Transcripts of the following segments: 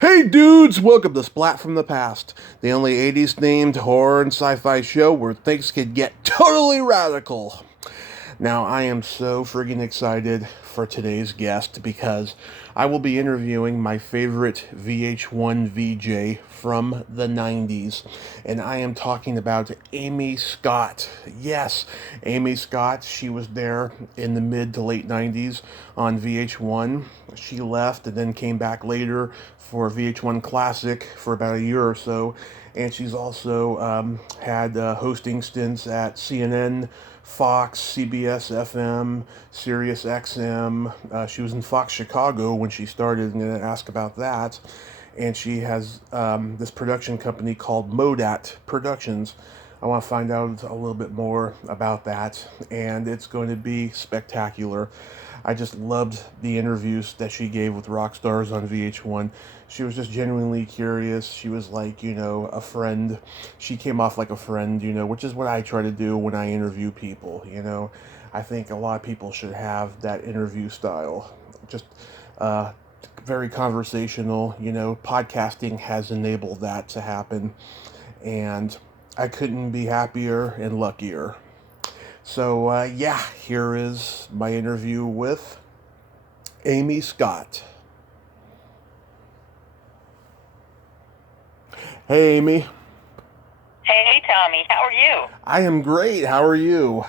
Hey dudes, welcome to Splat from the Past, the only 80s themed horror and sci-fi show where things can get totally radical. Now, I am so friggin' excited for today's guest because I will be interviewing my favorite VH1 VJ from the 90s, and I am talking about Amy Scott. Yes, Amy Scott. She was there in the mid to late 90s on VH1. She left and then came back later for VH1 Classic for about a year or so, and she's also had hosting stints at CNN, Fox, CBS FM, Sirius XM. She was in Fox Chicago when she started. I'm going to ask about that. And she has this production company called Modat Productions. I want to find out a little bit more about that, and it's going to be spectacular. I just loved the interviews that she gave with rock stars on VH1. She was just genuinely curious. She was like, a friend. She came off like a friend, which is what I try to do when I interview people. I think a lot of people should have that interview style. Just very conversational. Podcasting has enabled that to happen. And I couldn't be happier and luckier. So, here is my interview with Amy Scott. Hey, Amy. Hey, Tommy, how are you? I am great. How are you?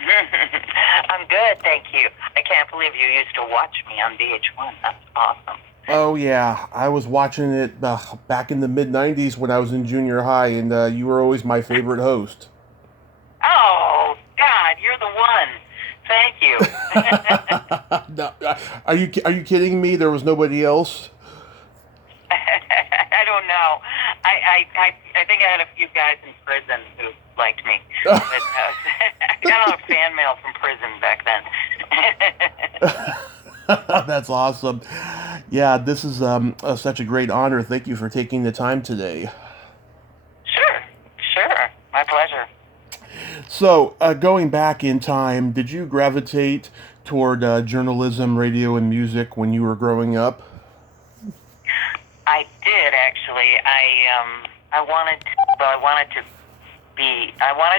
I'm good, thank you. I can't believe you used to watch me on VH1. That's awesome. Oh, yeah. I was watching it back in the mid 90s when I was in junior high, and you were always my favorite host. Oh, God, you're the one. Thank you. No, are you kidding me? There was nobody else? I don't know. I think I had a few guys in prison who liked me. But, I got a lot of fan mail from prison back then. That's awesome. Yeah, this is such a great honor. Thank you for taking the time today. Sure. My pleasure. So, going back in time, did you gravitate toward journalism, radio, and music when you were growing up? I did actually. I wanted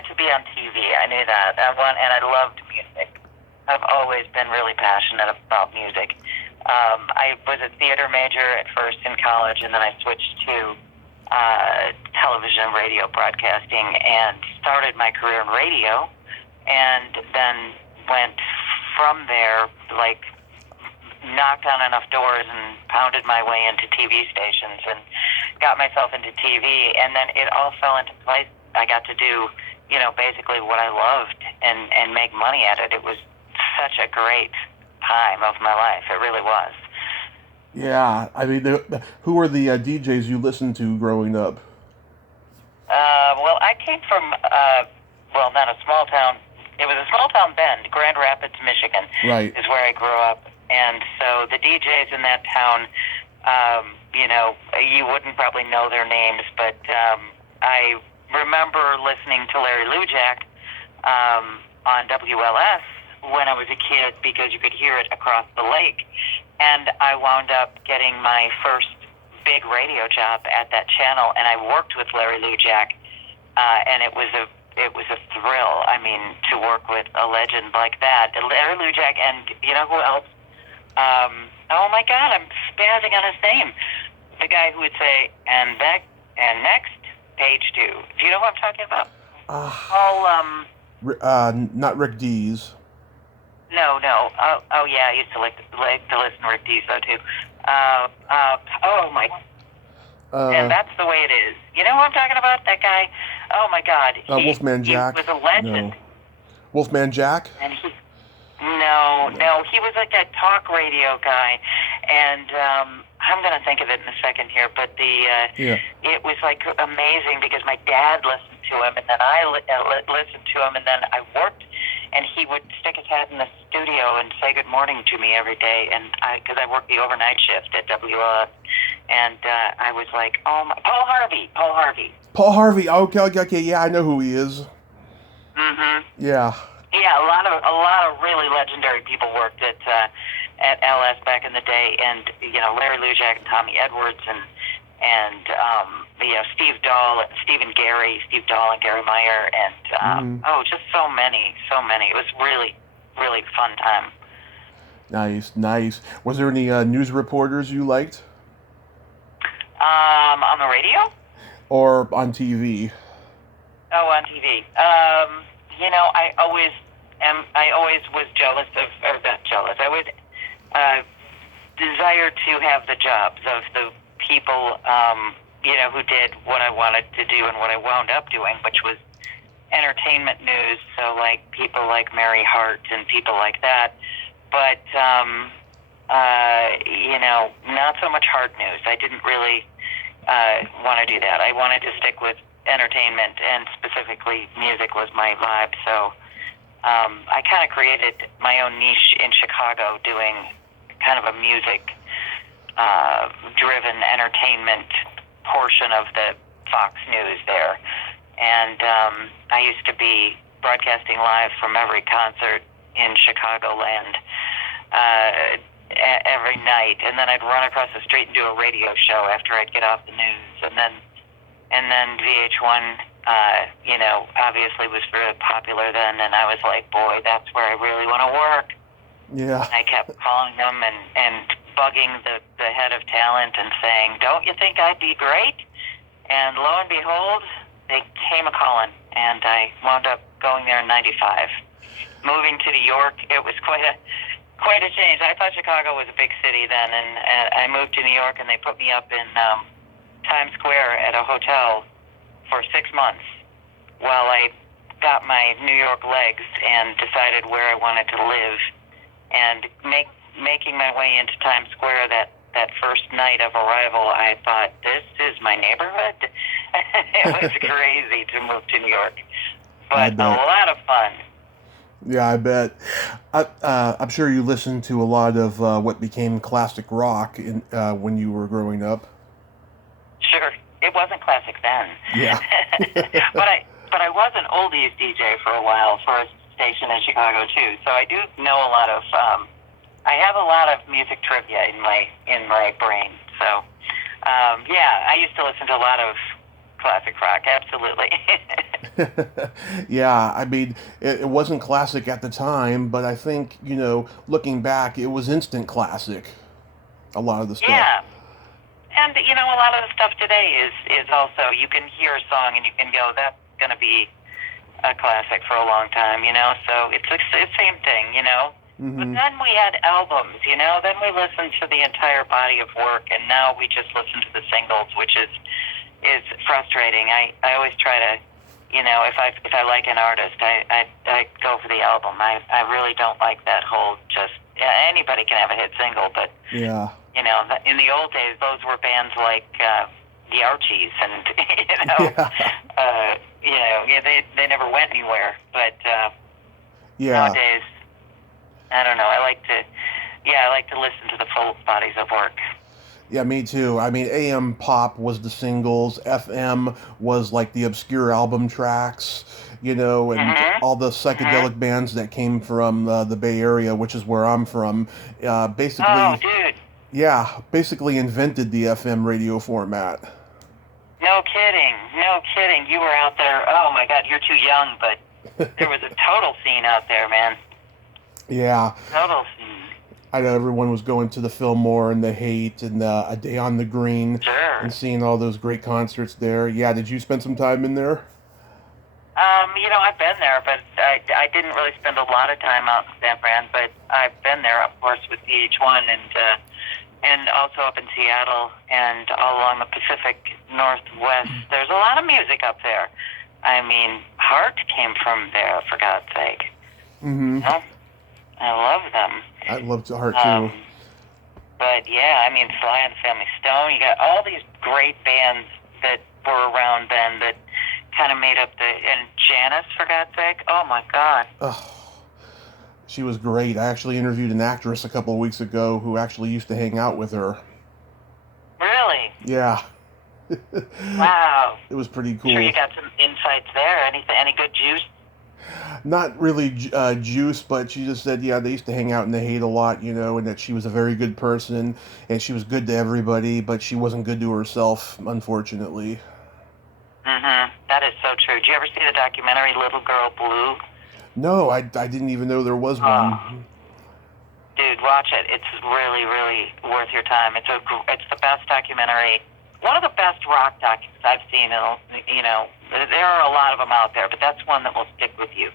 to be on TV. I knew that. And I loved music. I've always been really passionate about music. I was a theater major at first in college, and then I switched to television, radio broadcasting, and started my career in radio, and then went from there, like, knocked on enough doors and pounded my way into TV stations and got myself into TV, and then it all fell into place. I got to do, basically what I loved and make money at it. It was such a great time of my life. It really was. Yeah, I mean, who were the DJs you listened to growing up? Well, I came from, not a small town. It was a small town Bend, Grand Rapids, Michigan, Right. is where I grew up. And so the DJs in that town, you wouldn't probably know their names, but I remember listening to Larry Lujak on WLS when I was a kid because you could hear it across the lake. And I wound up getting my first big radio job at that channel, and I worked with Larry Lujak, and it was a thrill. I mean, to work with a legend like that, Larry Lujak, and you know who else? Oh my God, I'm spazzing on his name. The guy who would say, and next, page 2. Do you know what I'm talking about? Not Rick Dees. No. Oh yeah, I used to like to listen to Rick Dees too. Oh my. And that's the way it is. You know what I'm talking about? That guy. Oh my God. Wolfman Jack. He was a legend. No. Wolfman Jack? And no, he was like that talk radio guy, and I'm gonna think of it in a second here. But it was like amazing because my dad listened to him, and then I listened to him, and then I worked, and he would stick his head in the studio and say good morning to me every day, and because I worked the overnight shift at WLS, and I was like, oh my, Paul Harvey. Paul Harvey. Okay. Yeah, I know who he is. Mhm. Yeah. Yeah, a lot of really legendary people worked at at LS back in the day, and Larry Lujak and Tommy Edwards and Steve Dahl and Gary Meyer, and just so many. It was really, really fun time. Nice. Was there any news reporters you liked? On the radio? Or on TV? Oh, on TV. I always was jealous of, or not jealous, I would desire to have the jobs of the people, who did what I wanted to do and what I wound up doing, which was entertainment news. So like people like Mary Hart and people like that. But, not so much hard news. I didn't really want to do that. I wanted to stick with entertainment, and specifically music was my vibe. So I kind of created my own niche in Chicago, doing kind of a music-driven entertainment portion of the Fox News there. And I used to be broadcasting live from every concert in Chicagoland every night, and then I'd run across the street and do a radio show after I'd get off the news, and then VH1, obviously was very popular then, and I was like, boy, that's where I really want to work. Yeah. I kept calling them and bugging the head of talent and saying, don't you think I'd be great? And lo and behold, they came a-calling, and I wound up going there in '95. Moving to New York, it was quite a change. I thought Chicago was a big city then, and I moved to New York, and they put me up in Times Square at a hotel for 6 months while I got my New York legs and decided where I wanted to live. And making my way into Times Square that first night of arrival, I thought, this is my neighborhood? It was crazy to move to New York, but a lot of fun. Yeah, I bet. I'm sure you listened to a lot of what became classic rock when you were growing up. Sure, it wasn't classic then. Yeah. but I was an oldies DJ for a while for a station in Chicago too. So I do know a lot of. I have a lot of music trivia in my brain. So I used to listen to a lot of classic rock. Absolutely. Yeah, I mean, it wasn't classic at the time, but I think, looking back, it was instant classic. A lot of the stuff. Yeah. And, a lot of the stuff today is also, you can hear a song and you can go, that's going to be a classic for a long time, So it's the same thing, Mm-hmm. But then we had albums, Then we listened to the entire body of work, and now we just listen to the singles, which is frustrating. I always try to, if I like an artist, I go for the album. I really don't like that whole anybody can have a hit single, but yeah, in the old days, those were bands like the Archies, and they never went anywhere. But nowadays, I don't know. I like to listen to the full bodies of work. Yeah, me too. I mean, AM pop was the singles, FM was like the obscure album tracks, and all the psychedelic bands that came from the Bay Area, which is where I'm from, basically. Oh, dude. Yeah, basically invented the FM radio format. No kidding. You were out there. Oh my God, you're too young, but there was a total scene out there, man. Yeah. Total scene. I know everyone was going to the Fillmore and the Haight and A Day on the Green. Sure. And seeing all those great concerts there. Yeah, did you spend some time in there? I've been there, but I didn't really spend a lot of time out in San Fran, but I've been there, of course, with VH1 and also up in Seattle and all along the Pacific Northwest. There's a lot of music up there. I mean, Heart came from there, for God's sake. Mm-hmm. I love them. I loved Heart too. But yeah, I mean, Sly and the Family Stone. You got all these great bands that were around then that kind of made up and Janice, for God's sake. Oh my God. Oh, she was great. I actually interviewed an actress a couple of weeks ago who actually used to hang out with her. Really? Yeah. Wow. It was pretty cool. Sure, you got some insights there. Any good juice? Not really juice, but she just said, yeah, they used to hang out in the hate a lot, you know, and that she was a very good person and she was good to everybody, but she wasn't good to herself, unfortunately. That is so true. Did you ever see the documentary Little Girl Blue? No, I didn't even know there was Oh, one. dude, watch it. It's really, really worth your time. It's the best documentary, one of the best rock documentaries I've seen. You know, there are a lot of them out there, but that's one that will stick with you.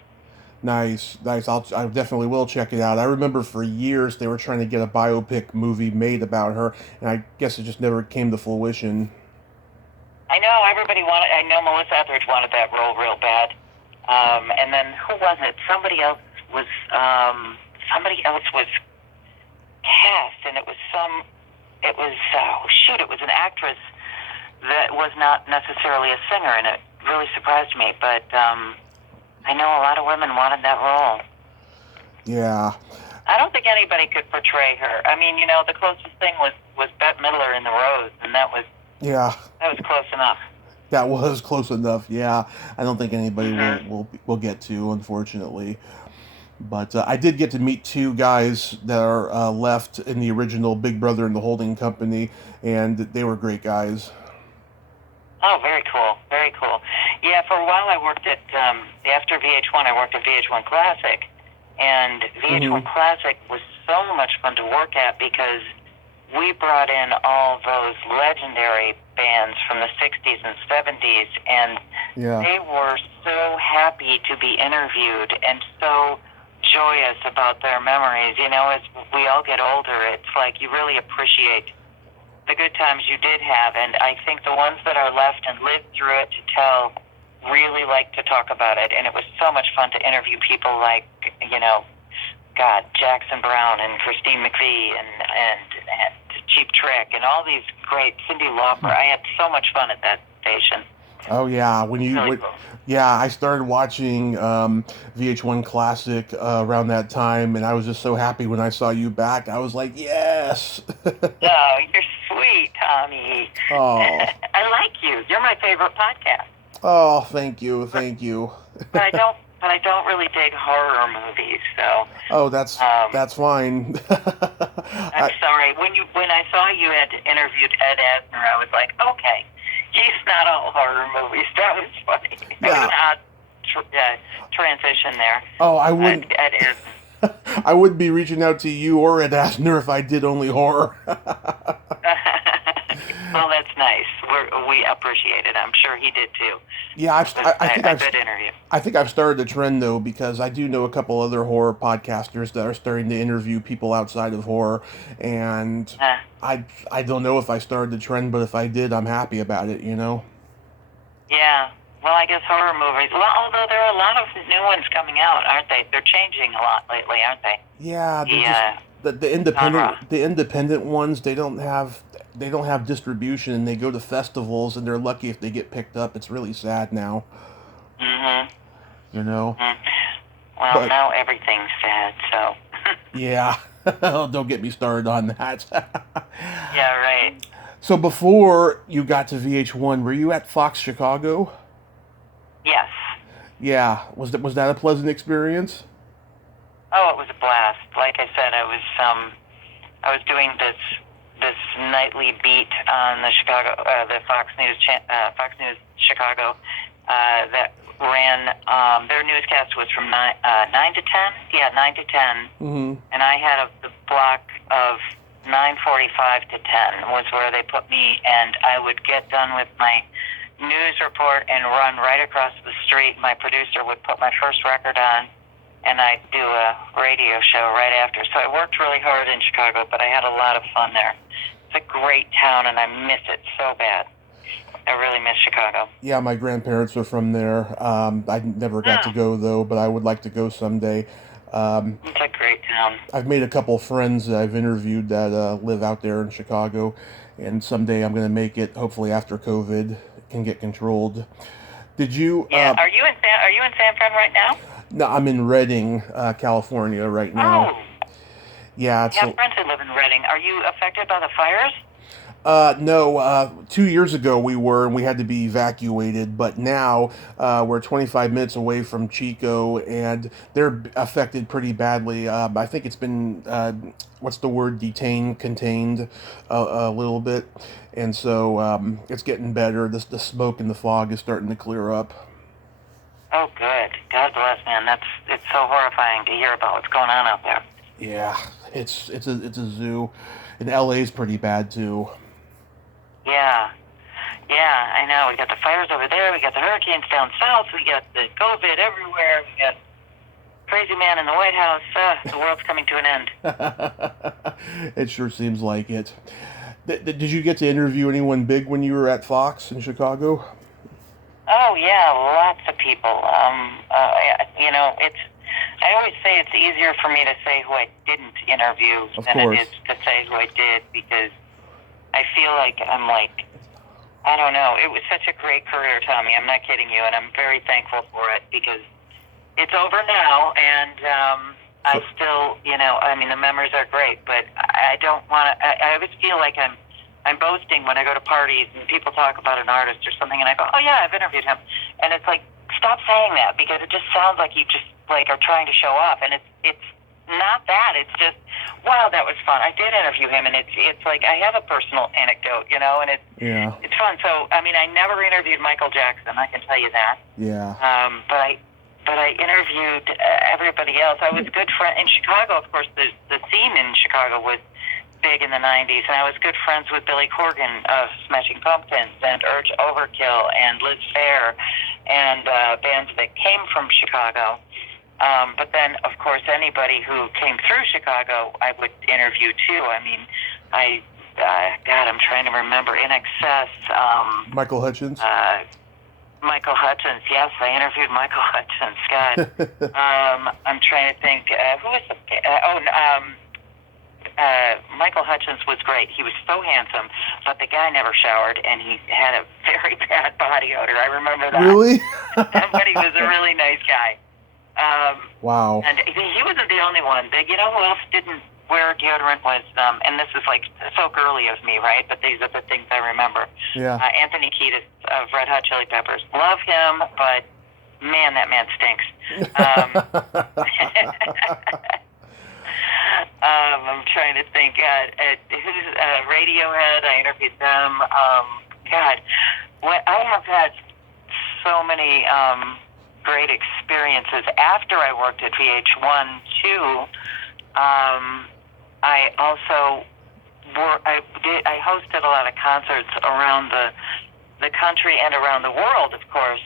Nice, nice. I definitely will check it out. I remember for years they were trying to get a biopic movie made about her, and I guess it just never came to fruition. I know everybody wanted. I know Melissa Etheridge wanted that role real bad. And then who was it? Somebody else was. Somebody else was cast, and it was some. It was shoot. It was an actress that was not necessarily a singer, and it really surprised me. But I know a lot of women wanted that role. Yeah. I don't think anybody could portray her. I mean, you know, the closest thing was Bette Midler in The Rose, and that was Yeah. close enough. That was close enough. Yeah, I don't think anybody Mm-hmm. will get to, unfortunately. But I did get to meet two guys that are left in the original Big Brother and the Holding Company, and they were great guys. Oh, very cool, very cool. Yeah, for a while I worked at after VH1. I worked at VH1 Classic, and VH1 Classic was so much fun to work at because we brought in all those legendary bands from the 60s and 70s, and Yeah. they were so happy to be interviewed and so joyous about their memories. You know, as we all get older, it's like you really appreciate the good times you did have, and I think the ones that are left and lived through it to tell really like to talk about it, and it was so much fun to interview people like, you know, God, Jackson Brown and Christine McVie and Cheap Trick and all these great Cyndi Lauper. I had so much fun at that station. Oh yeah, Really cool. yeah, I started watching VH1 Classic around that time, and I was just so happy when I saw you back. I was like, yes. Oh, you're sweet, Tommy. Oh, I like you. You're my favorite podcast. oh, thank you, thank you. But I don't really dig horror movies, so. Oh, Um, that's fine. I'm sorry. When I saw you had interviewed Ed Asner, I was like, okay, he's not all horror movies. That was funny. It was Yeah. an odd transition there. Oh, I wouldn't. Ed Asner. I wouldn't be reaching out to you or Ed Asner if I did only horror. Well, that's nice. We appreciate it. I'm sure he did too. Yeah, I think I've started a trend though, because I do know a couple other horror podcasters that are starting to interview people outside of horror, and I don't know if I started the trend, but if I did, I'm happy about it. You know. Yeah. Well, I guess horror movies. Well, although there are a lot of new ones coming out, aren't they? They're changing a lot lately, aren't they? Yeah, they're Yeah. just the independent ones. They don't have distribution, and they go to festivals, and they're lucky if they get picked up. It's really sad now. Mhm. You know. Well, But now everything's sad, so. yeah, don't get me started on that. Yeah, right. So before you got to VH1, were you at Fox Chicago? Yes. Yeah, was that a pleasant experience? Oh, it was a blast. Like I said, I was doing this nightly beat on the Fox News Chicago that ran. Their newscast was from 9 to 10. Yeah, 9 to 10. Mm-hmm. And I had the block of 9:45 to 10 was where they put me, and I would get done with my news report and run right across the street. My producer would put my first record on, and I'd do a radio show right after. So I worked really hard in Chicago, but I had a lot of fun there. It's a great town, and I miss it so bad. I really miss Chicago. Yeah, my grandparents are from there. I never got to go though, but I would like to go someday. It's a great town. I've made a couple friends that I've interviewed that live out there in Chicago, and someday I'm going to make it. Hopefully after COVID can get controlled. Did you? Yeah. Are you in San Fran right now? No, I'm in Redding, California right now. Oh. Yeah, I have friends that live in Redding. Are you affected by the fires? No, 2 years ago we were, and we had to be evacuated, but now we're 25 minutes away from Chico, and they're affected pretty badly. I think it's been, what's the word, contained a little bit, and so it's getting better. The smoke and the fog is starting to clear up. Oh, good. God bless, man. It's so horrifying to hear about what's going on out there. Yeah, it's a zoo, and LA's pretty bad too. Yeah. Yeah, I know. We got the fires over there. We got the hurricanes down south. We got the COVID everywhere. We got crazy man in the White House. The world's coming to an end. It sure seems like it. Did you get to interview anyone big when you were at Fox in Chicago? Oh yeah, lots of people. It's. I always say it's easier for me to say who I didn't interview than it is to say who I did, because I feel like I'm like, I don't know. It was such a great career, Tommy. I'm not kidding you, and I'm very thankful for it, because it's over now, and I still, the memories are great, but I don't want to. I always feel like I'm boasting when I go to parties and people talk about an artist or something, and I go, oh yeah, I've interviewed him, and it's like, stop saying that, because it just sounds like you just are trying to show off, and it's not that. It's just, wow, that was fun. I did interview him, and it's like I have a personal anecdote, and it's fun. So I never interviewed Michael Jackson, I can tell you that. Yeah. But I interviewed everybody else. I was good friend in Chicago. Of course, the scene in Chicago was big in the '90s, and I was good friends with Billy Corgan of Smashing Pumpkins and Urge Overkill and Liz Phair and bands that came from Chicago. But then, of course, anybody who came through Chicago, I would interview too. I'm trying to remember. In Excess. Michael Hutchins. Michael Hutchins, yes, I interviewed Michael Hutchins. God, I'm trying to think. Who was the? Michael Hutchins was great. He was so handsome, but the guy never showered, and he had a very bad body odor. I remember that. Really? But he was a really nice guy. Wow. And he wasn't the only one. You know who else didn't wear deodorant was, and this is like so girly of me, right? But these are the things I remember. Yeah. Anthony Kiedis of Red Hot Chili Peppers. Love him, but man, that man stinks. I'm trying to think. Radiohead, I interviewed them. I have had so many great experiences. After I worked at VH1 too, I also I hosted a lot of concerts around the country and around the world, of course.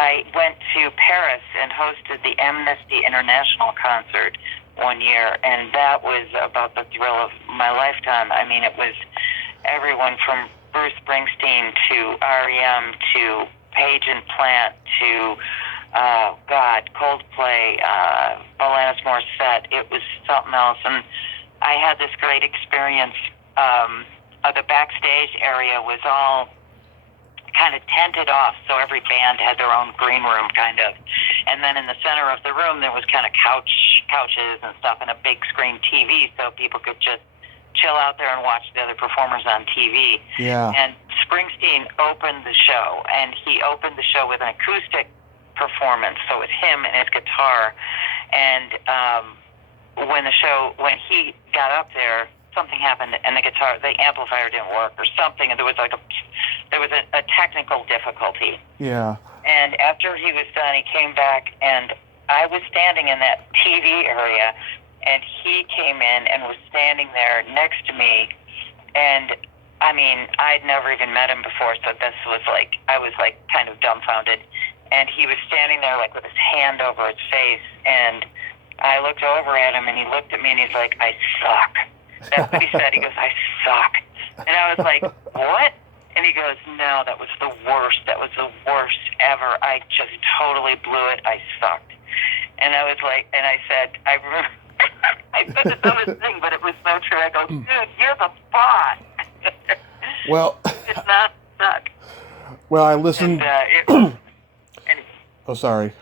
I went to Paris and hosted the Amnesty International concert one year, and that was about the thrill of my lifetime. It was everyone from Bruce Springsteen to REM to Page and Plant to Coldplay, Alanis Morissette. It was something else, and I had this great experience. The backstage area was all kind of tented off, so every band had their own green room, kind of. And then in the center of the room, there was kind of couches and stuff, and a big screen TV, so people could just chill out there and watch the other performers on TV. Yeah. And Springsteen opened the show, and he opened the show with an acoustic performance, so it was him and his guitar. And when he got up there, something happened, and the amplifier didn't work or something, and there was a technical difficulty. Yeah. And after he was done, he came back, and I was standing in that TV area, and he came in and was standing there next to me, and I'd never even met him before, so I was kind of dumbfounded, and he was standing there with his hand over his face, and I looked over at him, and he looked at me, and he's like, I suck. That's what he said. He goes, I suck. And I was like, what? And he goes, no, that was the worst. That was the worst ever. I just totally blew it. I sucked. And I was like, and I said, I remember, I said the dumbest thing, but it was so true. I go, dude, you're the boss. Well, it's not suck. Well, I listened. And, oh, sorry.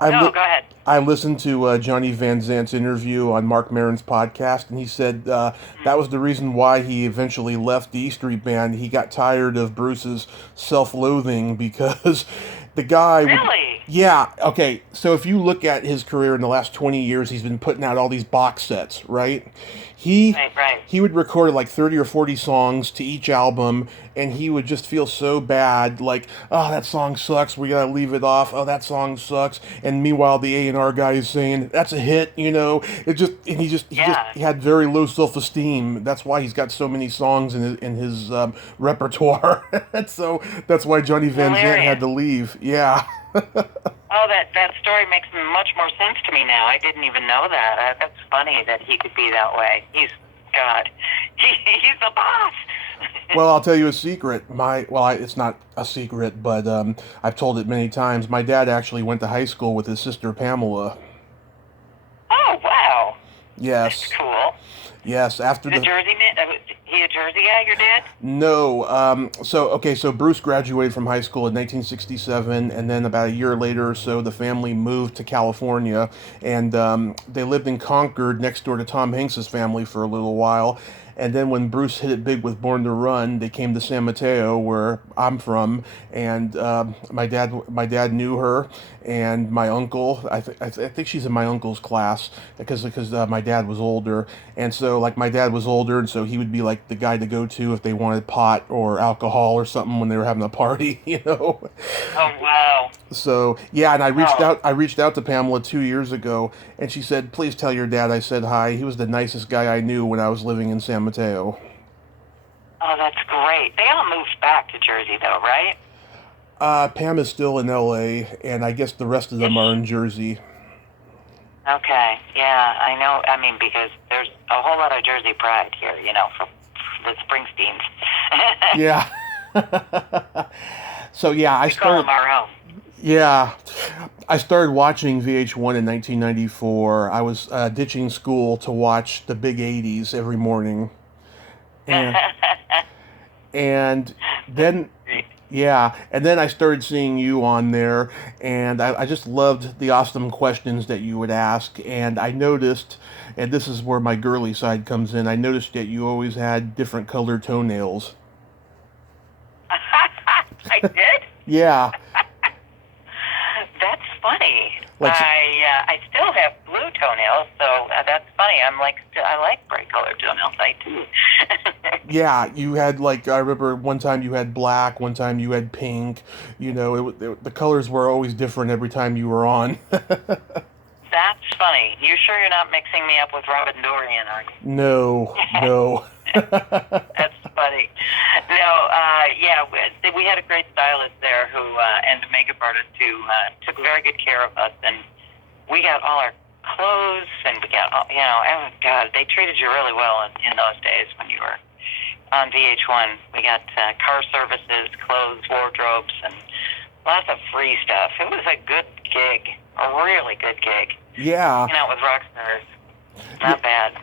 Go ahead. I listened to Johnny Van Zant's interview on Mark Maron's podcast, and he said that was the reason why he eventually left the E Street Band. He got tired of Bruce's self-loathing because the guy would. Really? Yeah, okay. So if you look at his career in the last 20 years, he's been putting out all these box sets, right? He Right. he would record like 30 or 40 songs to each album, and he would just feel so bad, like, oh, that song sucks, we gotta leave it off. Oh, that song sucks. And meanwhile, the A&R guy is saying that's a hit, you know. It just and he had very low self-esteem. That's why he's got so many songs in his repertoire. So that's why Johnny Van Zant had to leave. Yeah. Oh, that story makes much more sense to me now. I didn't even know that. That's funny that he could be that way. He's God. He's the boss. Well, I'll tell you a secret. It's not a secret, but I've told it many times. My dad actually went to high school with his sister Pamela. Oh, wow. Yes. That's cool. Yes. After the Jersey man. He a Jersey guy, your dad? No. So Bruce graduated from high school in 1967, and then about a year later or so, the family moved to California, and they lived in Concord next door to Tom Hanks's family for a little while. And then when Bruce hit it big with Born to Run, they came to San Mateo, where I'm from, and my dad knew her, and my uncle. I think she's in my uncle's class because my dad was older, and so like my dad was older, and so he would be like the guy to go to if they wanted pot or alcohol or something when they were having a party, you know. Oh wow. So yeah, and I reached out to Pamela 2 years ago, and she said, "Please tell your dad I said hi. He was the nicest guy I knew when I was living in San Mateo." Oh, that's great. They all moved back to Jersey, though, right? Pam is still in L.A., and I guess the rest of them are in Jersey. Okay, yeah, I know. I mean, because there's a whole lot of Jersey pride here, you know, for the Springsteens. Yeah. So yeah, I call them our own. Yeah, I started watching VH1 in 1994. I was ditching school to watch the big 80s every morning. And then, yeah, and then I started seeing you on there, and I just loved the awesome questions that you would ask. And I noticed, and this is where my girly side comes in, I noticed that you always had different colored toenails. I did? Yeah. That's funny. Like, I still have blue toenails, so that's funny. I like bright colored toenails. I do. yeah, you had like I remember one time you had black, one time you had pink. You know, the colors were always different every time you were on. That's funny. You sure you're not mixing me up with Robin Dorian, are you? No, no. That's funny. No, yeah, we had a great stylist there who, and a makeup artist who took very good care of us, and we got all our clothes, and we got, all, you know, oh God, they treated you really well in those days when you were on VH1. We got car services, clothes, wardrobes, and lots of free stuff. It was a good gig, a really good gig. Yeah. Hanging out with rock stars. Not bad.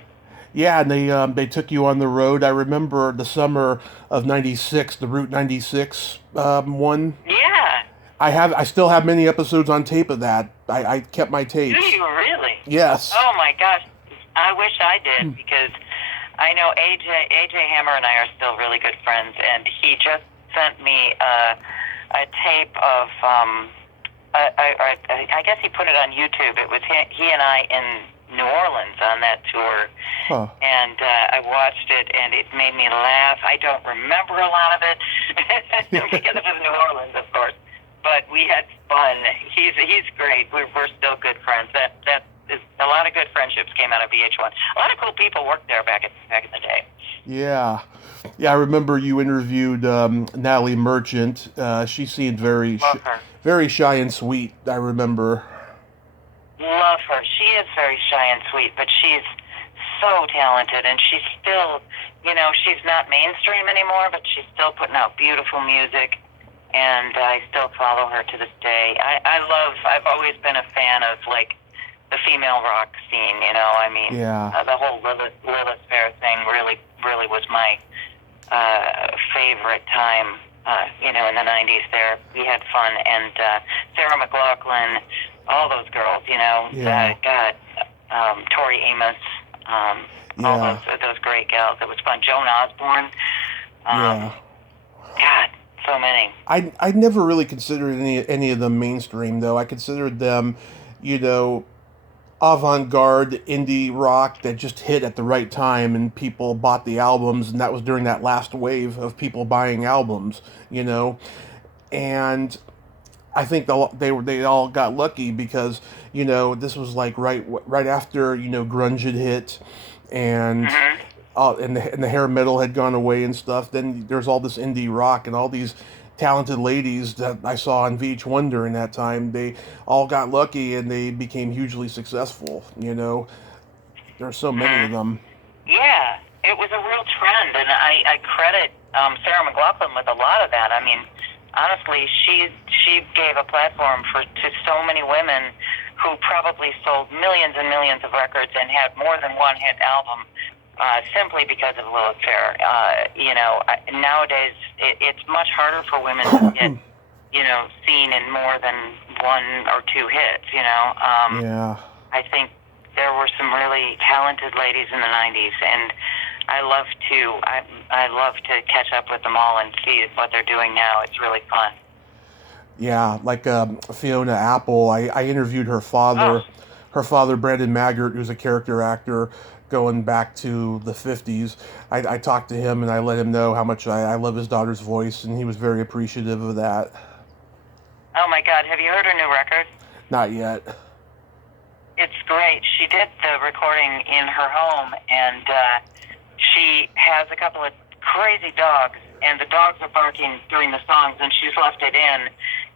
Yeah, and they took you on the road. I remember the summer of '96, the Route 96 one. Yeah. I still have many episodes on tape of that. I kept my tapes. Do you really? Yes. Oh my gosh, I wish I did, because I know AJ Hammer and I are still really good friends, and he just sent me a tape of I guess he put it on YouTube. It was he and I in New Orleans on that tour. Huh. And I watched it, and it made me laugh. I don't remember a lot of it because it was New Orleans, of course. But we had fun. He's great. We're still good friends. That is, a lot of good friendships came out of VH1. A lot of cool people worked there back in the day. Yeah. Yeah, I remember you interviewed Natalie Merchant. She seemed very shy and sweet, I remember. Love her. She is very shy and sweet, but she's so talented, and she's still, you know, she's not mainstream anymore, but she's still putting out beautiful music, and I still follow her to this day. I've always been a fan of, like, the female rock scene, you know, I mean, the whole Lilith Fair thing really was my favorite time, you know, in the 90s there. We had fun, and Sarah McLachlan, all those girls, you know. Yeah. God, Tori Amos, all Yeah. those great gals. It was fun. Joan Osborne. Yeah. God, so many. I never really considered any of them mainstream though. I considered them, you know, avant-garde indie rock that just hit at the right time and people bought the albums, and that was during that last wave of people buying albums, you know. And I think they all got lucky because, you know, this was like right after, you know, grunge had hit, and Mhm. and the hair metal had gone away and stuff. Then there's all this indie rock and all these talented ladies that I saw on VH1 during that time. They all got lucky and they became hugely successful. You know, there's so many of Mhm. them. Yeah, it was a real trend, and I credit Sarah McLachlan with a lot of that. I mean, honestly, she gave a platform to so many women who probably sold millions and millions of records and had more than one hit album. Simply because of Lilith Fair. You know, nowadays it's much harder for women to get, you know, seen in more than one or two hits. You know, Yeah. I think there were some really talented ladies in the '90s, and I love to catch up with them all and see what they're doing now. It's really fun. Yeah, like Fiona Apple. I interviewed Oh, her father Brandon Maggart, who's a character actor going back to the 50s. I talked to him and I let him know how much I love his daughter's voice, and he was very appreciative of that. oh my God! Have you heard her new record? Not yet. It's great. She did the recording in her home, and she has a couple of crazy dogs, and the dogs are barking during the songs, and she's left it in,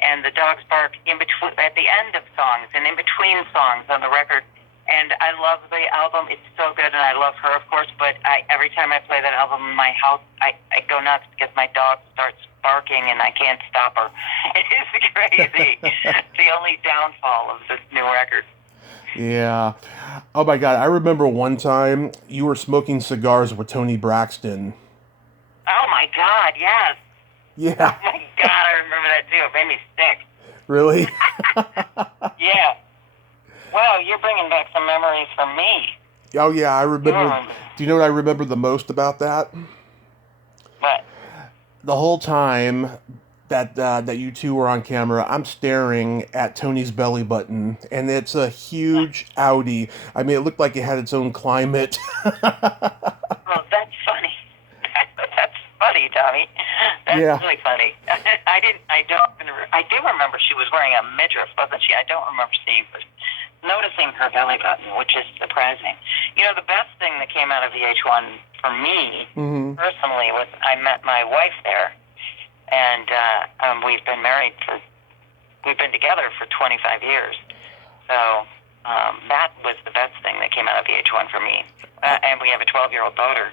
and the dogs bark in between at the end of songs and in between songs on the record. And I love the album. It's so good, and I love her, of course. But every time I play that album in my house, I go nuts because my dog starts barking, and I can't stop her. It's crazy. It's the only downfall of this new record. Yeah. Oh my God. I remember one time you were smoking cigars with Tony Braxton. Oh my God, yes. Yeah. Oh my God, I remember that too. It made me sick. Really? Yeah. Well, you're bringing back some memories from me. Oh yeah, I You remember. remember. Do you know what I remember the most about that? But, The whole time that you two were on camera, I'm staring at Tony's belly button, and it's a huge Audi. I mean, it looked like it had its own climate. oh, that's funny. That's funny, Tommy. That's Yeah. really funny. I do remember she was wearing a midriff, wasn't she? I don't remember noticing her belly button, which is surprising. You know, the best thing that came out of VH1 for me, Hmm. personally, was I met my wife there, and we've been together for 25 years. So that was the best thing that came out of VH1 for me. And we have a 12-year-old daughter.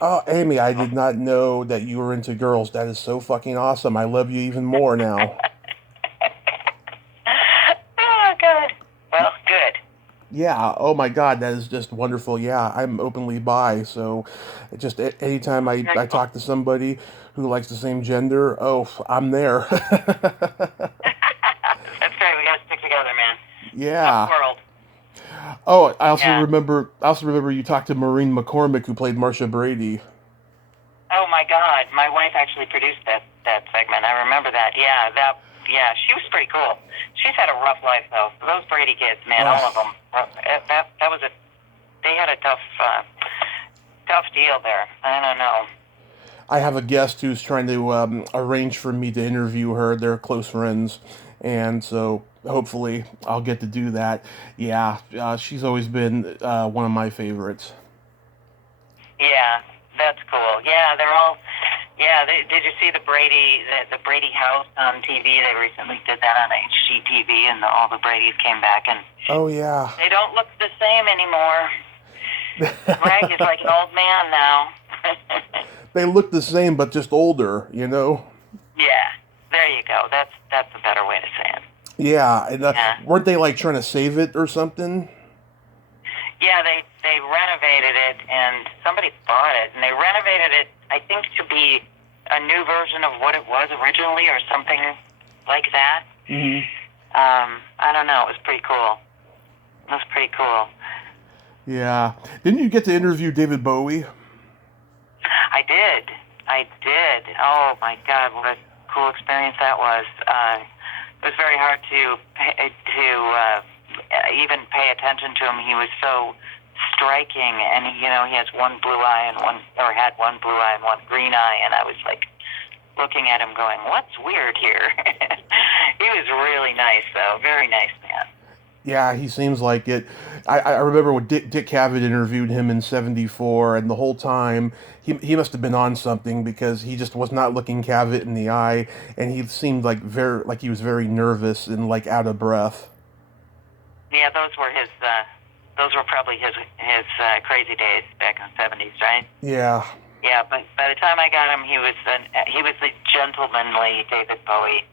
Oh, Amy, I did not know that you were into girls. That is so fucking awesome. I love you even more now. Oh, good. Well, good. Yeah. Oh my God, that is just wonderful. Yeah, I'm openly bi, so just anytime I talk to somebody who likes the same gender, oh, I'm there. That's great. We got to stick together, man. Tough Yeah. world. Oh, I also Yeah. remember. I also remember you talked to Maureen McCormick, who played Marsha Brady. Oh my God, my wife actually produced that segment. I remember that. Yeah, she was pretty cool. She's had a rough life though. Those Brady kids, man, all of Oh, them. That was they had a tough deal there. I don't know. I have a guest who's trying to arrange for me to interview her. They're close friends, and so hopefully I'll get to do that. Yeah, she's always been one of my favorites. Yeah, that's cool. Yeah, they're all. Yeah, did you see the Brady house on TV? They recently did that on HGTV, and all the Bradys came back, and Oh yeah. they don't look the same anymore. Greg is like an old man now. They look the same, but just older, you know? Yeah, there you go. That's a better way to say it. Yeah, and Yeah, weren't they like trying to save it or something? yeah. They renovated it, and somebody bought it, and they renovated it. I think to be a new version of what it was originally, or something like that. Hmm. I don't know. It was pretty cool. It was pretty cool. Yeah. Didn't you get to interview David Bowie? I did. Oh my God, what a cool experience that was. It was very hard to even pay attention to him. He was so striking, and he has one blue eye and had one blue eye and one green eye, and I was like looking at him, going, "What's weird here?" He was really nice, though. Very nice man. Yeah, he seems like it. I remember when Dick Cavett interviewed him in '74, and the whole time he must have been on something because he just was not looking Cavett in the eye, and he seemed like he was very nervous and like out of breath. Yeah, those were his. Those were probably his crazy days back in the '70s, right? Yeah. Yeah, but by the time I got him, he was the gentlemanly David Bowie.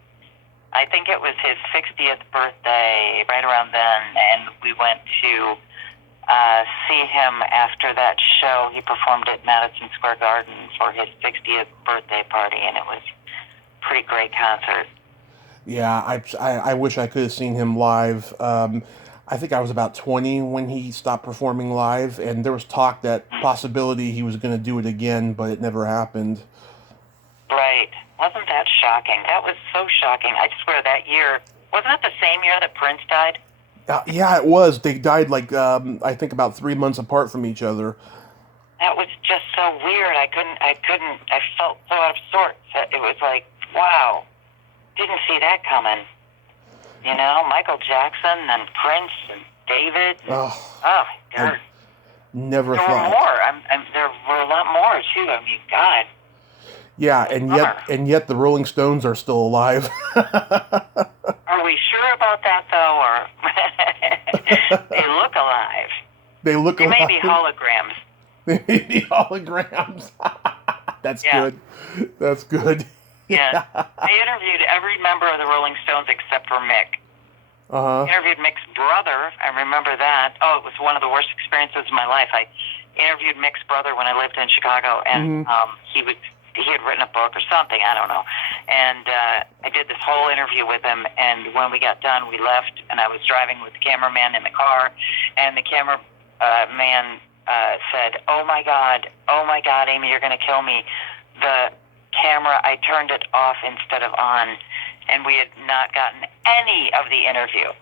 I think it was his 60th birthday, right around then, and we went to see him after that show. He performed at Madison Square Garden for his 60th birthday party, and it was a pretty great concert. Yeah, I wish I could have seen him live. I think I was about 20 when he stopped performing live, and there was talk that possibility he was going to do it again, but it never happened. Right. Wasn't that shocking? That was so shocking. I swear that year, wasn't it the same year that Prince died? Yeah, it was. They died I think about 3 months apart from each other. That was just so weird. I felt so out of sorts. It was like, wow, didn't see that coming. Michael Jackson and Prince and David. Oh, there never thought. There were more. There were a lot more too. I mean, God. Yeah, and yet the Rolling Stones are still alive. Are we sure about that though, or they look alive? They look alive. They may be holograms. They may be holograms. That's good. That's good. Yeah. I interviewed every member of the Rolling Stones except for Mick. Uh-huh. Interviewed Mick's brother. I remember that. Oh, it was one of the worst experiences of my life. I interviewed Mick's brother when I lived in Chicago, and he had written a book or something, I don't know. And I did this whole interview with him, and when we got done, we left, and I was driving with the cameraman in the car, and the camera man said, oh my God, Amy, you're going to kill me. The camera, I turned it off instead of on, and we had not gotten any of the interview.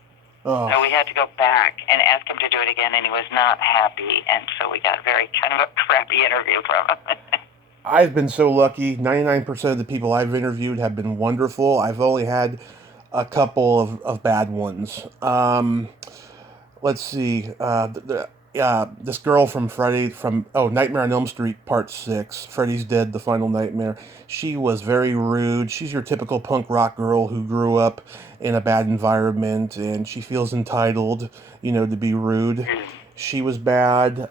Oh. So we had to go back and ask him to do it again, and he was not happy, and so we got a very kind of a crappy interview from him. I've been so lucky. 99% of the people I've interviewed have been wonderful. I've only had a couple of bad ones. Let's see. This girl from Nightmare on Elm Street Part 6, Freddy's Dead, The Final Nightmare. She was very rude. She's your typical punk rock girl who grew up in a bad environment, and she feels entitled, to be rude. She was bad.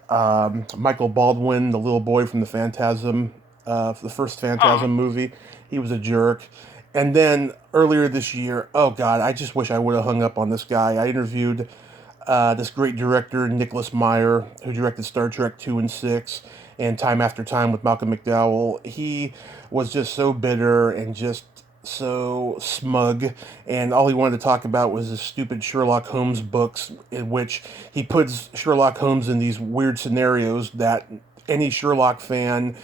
Michael Baldwin, the little boy from the Phantasm, the first Phantasm movie, he was a jerk. And then earlier this year, oh God, I just wish I would have hung up on this guy. I interviewed this great director, Nicholas Meyer, who directed Star Trek 2 and 6 and Time After Time with Malcolm McDowell. He was just so bitter and just so smug, and all he wanted to talk about was his stupid Sherlock Holmes books, in which he puts Sherlock Holmes in these weird scenarios that any self-respecting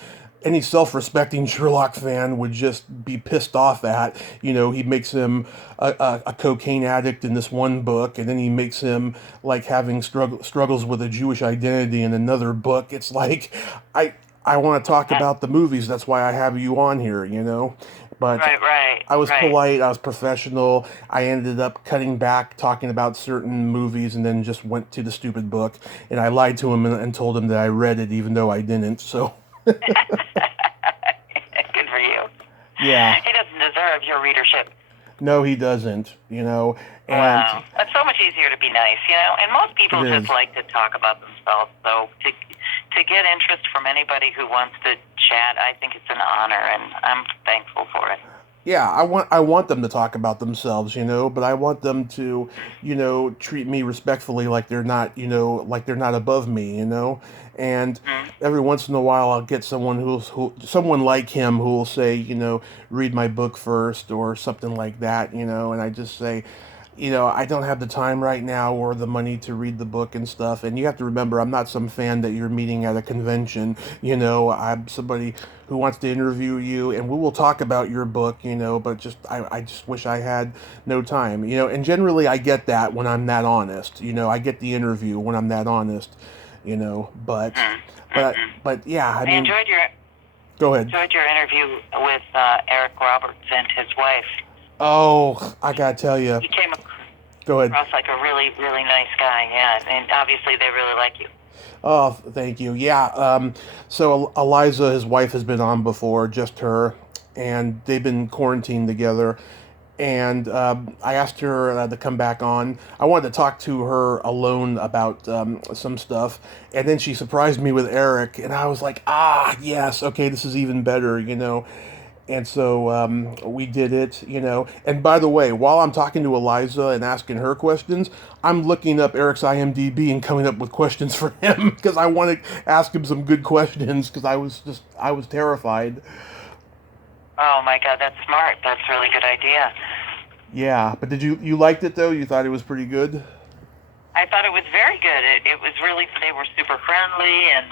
Sherlock fan would just be pissed off at. He makes him a cocaine addict in this one book, and then he makes him like having struggles with a Jewish identity in another book. It's like, I want to talk about the movies. That's why I have you on here, But right. I was polite. I was professional. I ended up cutting back, talking about certain movies, and then just went to the stupid book. And I lied to him and told him that I read it, even though I didn't. So. Good for you. Yeah. He doesn't deserve your readership. No, he doesn't. And wow. It's so much easier to be nice, And most people just like to talk about themselves. So to get interest from anybody who wants to chat, I think it's an honor, and I'm thankful for it. Yeah, I want them to talk about themselves, but I want them to, treat me respectfully, like they're not, like they're not above me, And every once in a while, I'll get someone like him who will say, read my book first or something like that, And I just say, I don't have the time right now or the money to read the book and stuff. And you have to remember, I'm not some fan that you're meeting at a convention. I'm somebody who wants to interview you, and we will talk about your book. But I just wish I had no time. And generally I get that when I'm that honest. I get the interview when I'm that honest. But but yeah, I I mean, enjoyed your go ahead. enjoyed your interview with Eric Roberts and his wife. Oh, I gotta tell you. He came Go ahead. across like a really, really nice guy, yeah, and obviously they really like you. Oh, thank you. Yeah. So Eliza, his wife, has been on before, just her, and they've been quarantined together. And I asked her to come back on. I wanted to talk to her alone about some stuff, and then she surprised me with Eric, and I was like, yes, okay, this is even better. And so we did it. And by the way, while I'm talking to Eliza and asking her questions, I'm looking up Eric's IMDb and coming up with questions for him because I want to ask him some good questions because I was terrified. Oh my God, that's smart. That's a really good idea. Yeah, but did you liked it though? You thought it was pretty good? I thought it was very good. It was really, they were super friendly, and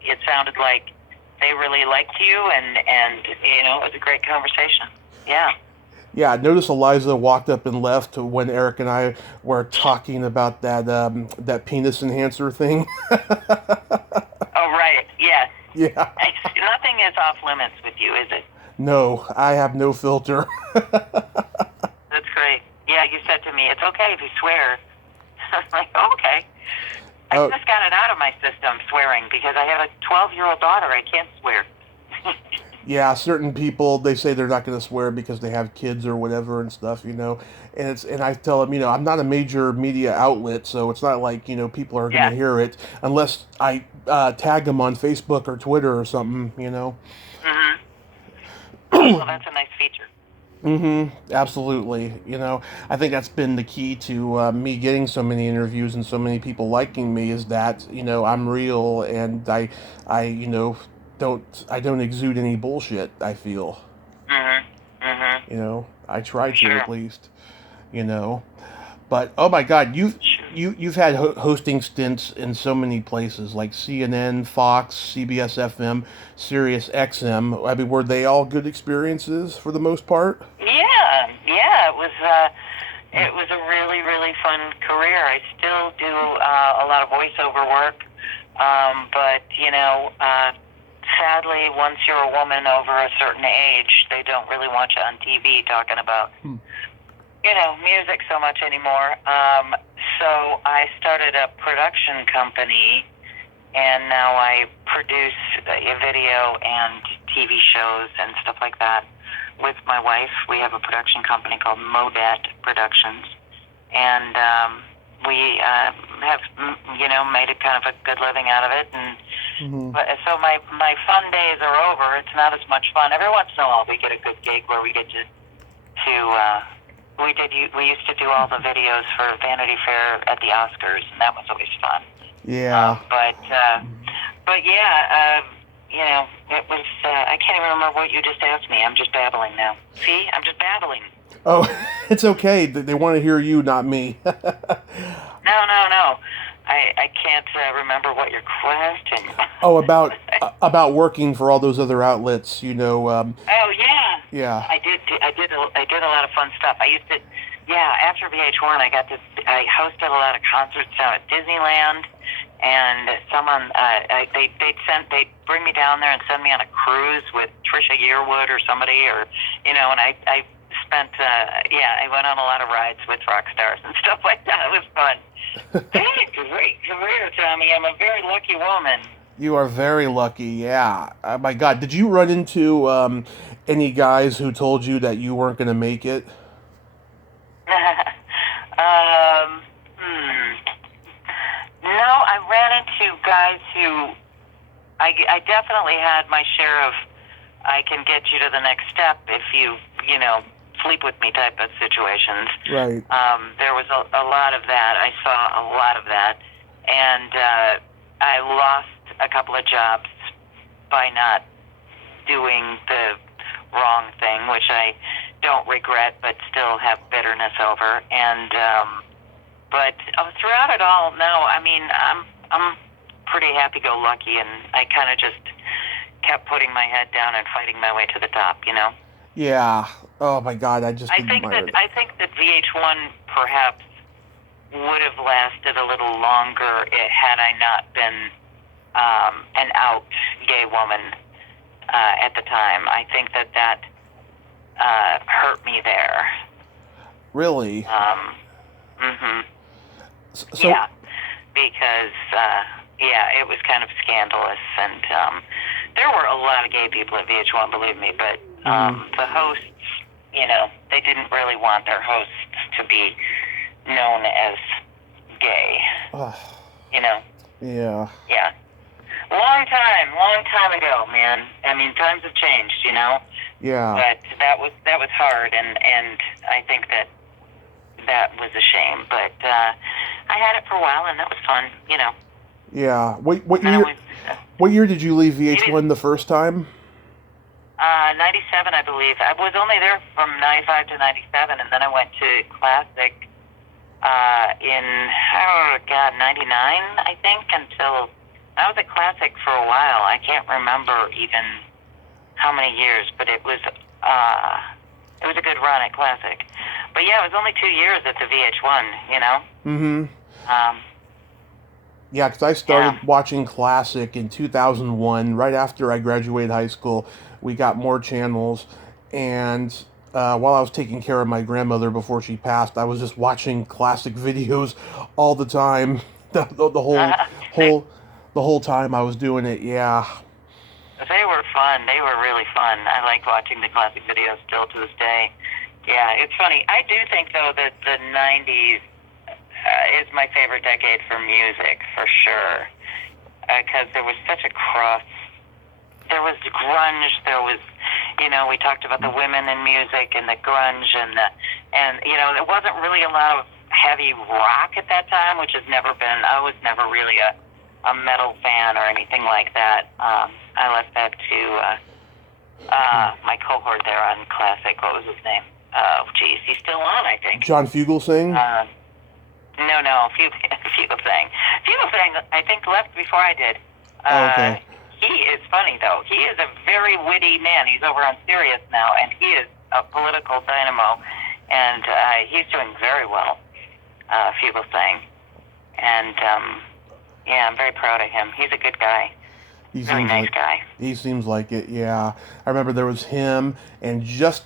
it sounded like they really liked you, and it was a great conversation. Yeah. Yeah, notice Eliza walked up and left when Eric and I were talking about that penis enhancer thing. Oh, right. Yeah. Yeah. Nothing is off limits with you, is it? No, I have no filter. That's great. Yeah, you said to me, it's okay if you swear. I was like, okay. I just got it out of my system, swearing, because I have a 12-year-old daughter. I can't swear. Yeah, certain people, they say they're not going to swear because they have kids or whatever and stuff. And I tell them, I'm not a major media outlet, so it's not like people are going to hear it unless I tag them on Facebook or Twitter or something. Mm-hmm. Well, that's a nice feature. Absolutely. I think that's been the key to me getting so many interviews and so many people liking me is that I'm real, and I don't exude any bullshit. I feel. I try to Sure. at least. You know, but oh my God, you've had hosting stints in so many places like CNN, Fox, CBS FM, Sirius XM. I mean, were they all good experiences for the most part? Yeah. It was a really, really fun career. I still do a lot of voiceover work, but sadly, once you're a woman over a certain age, they don't really want you on TV talking about music so much anymore. So I started a production company, and now I produce video and TV shows and stuff like that with my wife. We have a production company called Modet Productions, and we have made it kind of a good living out of it. And so my fun days are over. It's not as much fun. Every once in a while, we get a good gig where we get to we used to do all the videos for Vanity Fair at the Oscars, and that was always fun. Yeah. But yeah, it was. I can't even remember what you just asked me. I'm just babbling now. See, I'm just babbling. Oh, it's okay. They want to hear you, not me. No. I can't remember what your question. Oh, about working for all those other outlets, Oh yeah. Yeah. I did a lot of fun stuff. I used to, after VH1, I hosted a lot of concerts down at Disneyland, and they'd bring me down there and send me on a cruise with Trisha Yearwood or somebody, or and I spent I went on a lot of rides with rock stars and stuff like that. It was fun. I had a great career, Tommy. I'm a very lucky woman. You are very lucky, yeah. My God, did you run into any guys who told you that you weren't going to make it? No, I ran into guys who I definitely had my share of I can get you to the next step if you sleep with me type of situations. Right. There was a lot of that. I saw a lot of that. And I lost a couple of jobs by not doing the wrong thing, which I don't regret, but still have bitterness over. And but throughout it all, no, I mean, I'm pretty happy-go-lucky, and I kind of just kept putting my head down and fighting my way to the top, you know. Yeah. Oh my God, I just I think admire that VH1 perhaps would have lasted a little longer had I not been an out gay woman at the time. I think that hurt me there. Really? Mm-hmm. So, Yeah, because it was kind of scandalous, and there were a lot of gay people at VH1, believe me, but the hosts, you know, they didn't really want their hosts to be known as gay. You know? Yeah. Yeah. Long time ago, man. I mean, times have changed, you know? Yeah. But that was hard, and I think that was a shame. But I had it for a while, and that was fun, you know. Yeah. What year did you leave VH1 the first time? 97, I believe. I was only there from 95 to 97, and then I went to Classic in 99, I think, until I was at Classic for a while. I can't remember even how many years, but it was a good run at Classic. But yeah, it was only 2 years at the VH1, you know. Mm-hmm. Yeah, because I started watching Classic in 2001, right after I graduated high school. We got more channels, and while I was taking care of my grandmother before she passed, I was just watching Classic videos all the time. The whole time I was doing it. Yeah. They were fun. They were really fun. I liked watching the Classic videos still to this day. Yeah, it's funny. I do think, though, that the 90s is my favorite decade for music, for sure. Because there was such a cross. There was grunge. There was, you know, we talked about the women in music and the grunge and you know, there wasn't really a lot of heavy rock at that time, which has never been. I was never really a metal fan or anything like that. I left that to my cohort there on Classic. What was his name? Oh, geez, he's still on, I think. John Fugelsang? No, Fugelsang. Fugelsang, I think, left before I did. Okay. He is funny, though. He is a very witty man. He's over on Sirius now, and he is a political dynamo, and he's doing very well, Fugelsang. And, yeah, I'm very proud of him. He's a good guy. Really nice guy. He seems like it, yeah. I remember there was him, and just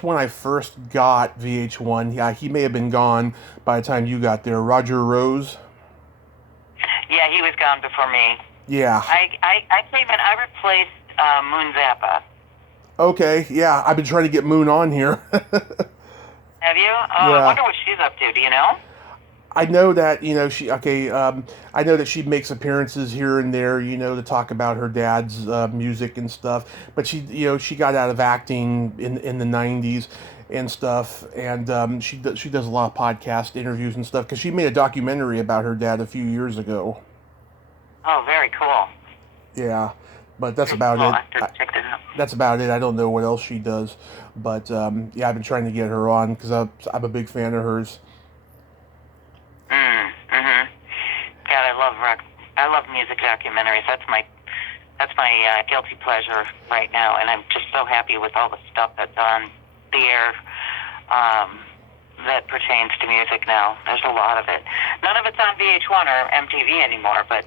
when I first got VH1, yeah, he may have been gone by the time you got there. Roger Rose? Yeah, he was gone before me. Yeah. I came in, I replaced Moon Zappa. Okay, yeah, I've been trying to get Moon on here. Have you? Oh, yeah. I wonder what she's up to, do you know? I know that, you know, I know that she makes appearances here and there, you know, to talk about her dad's music and stuff. But she got out of acting in the 90s and stuff. And she does a lot of podcast interviews and stuff because she made a documentary about her dad a few years ago. Oh, very cool. Yeah, but that's about it. it. I have to check that out. That's about it. I don't know what else she does. But, yeah, I've been trying to get her on because I'm a big fan of hers. God, I love rock. I love music documentaries. That's my guilty pleasure right now, and I'm just so happy with all the stuff that's on the air that pertains to music now. There's a lot of it. None of it's on VH1 or MTV anymore, but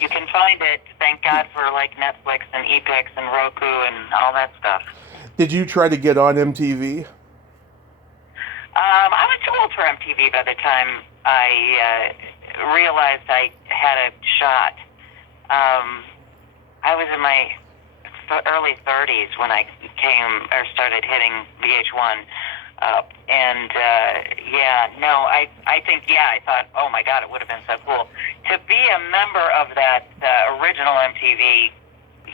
you can find it. Thank God for like Netflix and Epix and Roku and all that stuff. Did you try to get on MTV? I was too old for MTV by the time I realized I had a shot. I was in my early 30s when I started hitting VH1 up. And, I thought, oh my God, it would have been so cool. To be a member of that original MTV,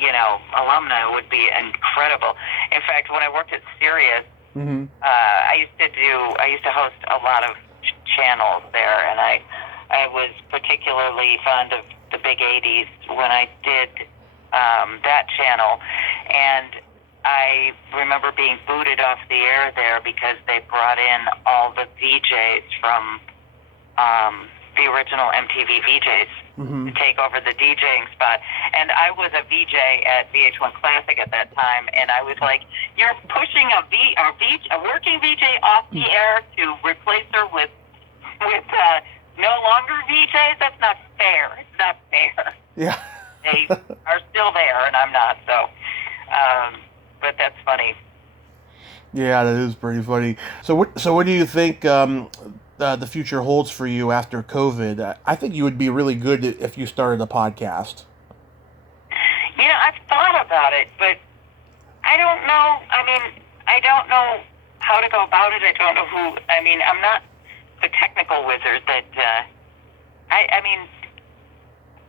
you know, alumni would be incredible. In fact, when I worked at Sirius, I used to host a lot of channels there, and I was particularly fond of the big 80s when I did that channel. And I remember being booted off the air there because they brought in all the VJs from the original MTV VJs to take over the DJing spot. And I was a VJ at VH1 Classic at that time, and I was like, "You're pushing a working VJ off the air to replace her with no longer VJs? That's not fair. It's not fair." Yeah. They are still there, and I'm not. So, but that's funny. Yeah, that is pretty funny. So what do you think the future holds for you after COVID? I think you would be really good if you started a podcast. I've thought about it, but I don't know. I mean, I don't know how to go about it. I don't know who. I mean, I'm not the technical wizard that. I mean,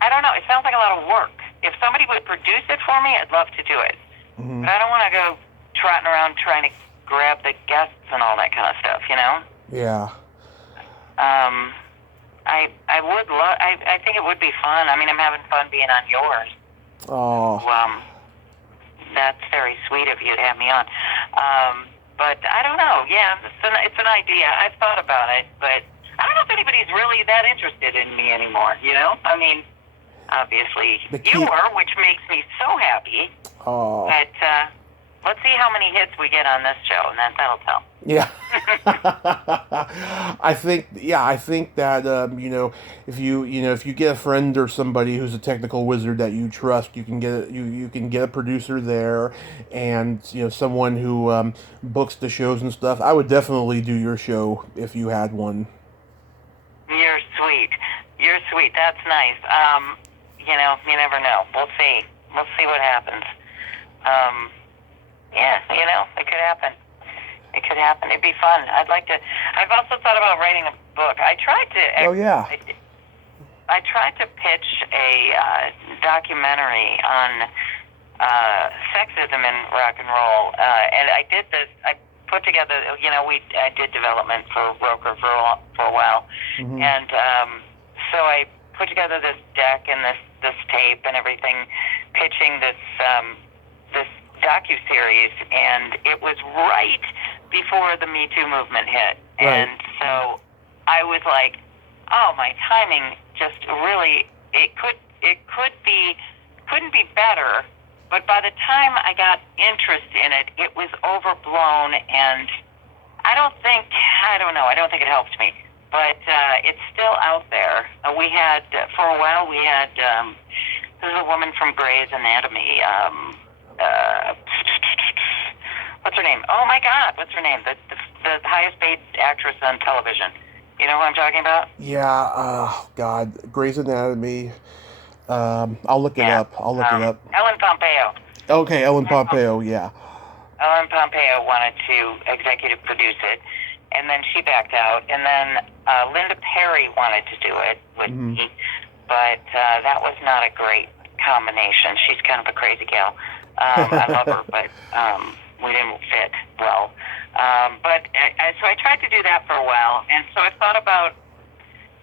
I don't know. It sounds like a lot of work. If somebody would produce it for me, I'd love to do it. Mm-hmm. But I don't want to go trotting around trying to grab the guests and all that kind of stuff, Yeah. I would love. I think it would be fun. I mean, I'm having fun being on yours. Oh. That's very sweet of you to have me on. But I don't know. Yeah, it's an idea. I've thought about it, but I don't know if anybody's really that interested in me anymore. I mean, obviously you were, which makes me so happy. Oh. But let's see how many hits we get on this show, and that'll tell. Yeah. I think that if you get a friend or somebody who's a technical wizard that you trust, you can get a producer there, and someone who books the shows and stuff. I would definitely do your show if you had one. You're sweet. That's nice. You never know. We'll see what happens. Yeah, it could happen. It'd be fun. I've also thought about writing a book. I tried to. Oh, yeah. I tried to pitch a documentary on sexism in rock and roll, and I did this. I put together. I did development for Roker for a while, Mm-hmm. and so I put together this deck and this tape and everything, pitching this docuseries, and it was right before the Me Too movement hit. Right. And so I was like, oh, my timing just really, couldn't be better, but by the time I got interest in it, it was overblown, and I don't think it helped me, but it's still out there. For a while, this is a woman from Grey's Anatomy, what's her name? Oh my God, what's her name? The highest paid actress on television. You know who I'm talking about? Yeah. God, Grey's Anatomy. I'll look it up. Ellen Pompeo. Okay, Ellen Pompeo. Yeah. Ellen Pompeo wanted to executive produce it, and then she backed out. And then Linda Perry wanted to do it with me, but that was not a great combination. She's kind of a crazy gal. I love her, but we didn't fit well. So I tried to do that for a while, and so I thought about